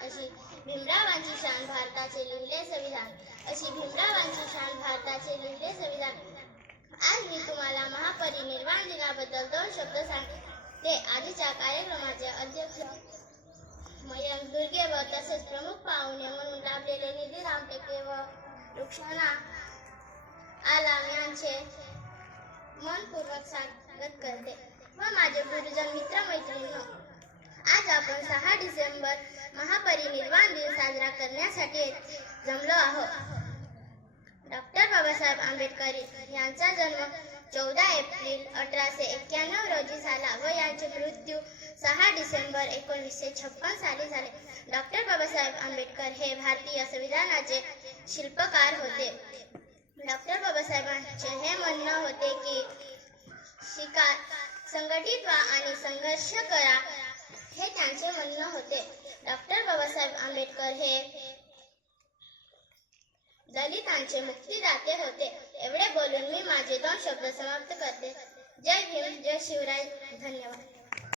अशी भीमरावांची शान भारताचे लिहिले संविधान, अशी भीमरावांची शान भारताचे लिहिले संविधान। आज मी तुम्हाला महापरिनिर्वाण दिनाबद्दल 2 शब्द सांगते। आजच्या कार्यक्रमाचे अध्यक्ष मयंक दुर्गे व तसेच प्रमुख पाहुणे म्हणून लाभलेले निधी रामटेके व रुक्षणा आलाम यांचे मनपूर्वक स्वागत करते व माझे गुरुजन मित्र मैत्रिणींनो, आज आपण 6 डिसेंबर महापरिनिर्वाण दिन साजरा करण्यासाठी जमलो आहोत। डॉक्टर बाबासाहेब आंबेडकर यांचा जन्म 14 एप्रिल 1891 रोजी झाला व यांचे मृत्यू 6 डिसेंबर 1956 साली झाले। डॉक्टर बाबासाहेब आंबेडकर हे भारतीय संविधानाचे शिल्पकार होते। डॉक्टर बाबासाहेबांचे हे म्हणणे होते की शिका, संघटित व्हा आणि संघर्ष करा, हे त्यांचे म्हणणे होते। डॉक्टर बाबासाहेब आंबेडकर हे दलितांचे मुक्तिदाते होते। एवढे बोलून मी माझे 2 शब्द समाप्त करते। जय भीम, जय शिवराय, धन्यवाद।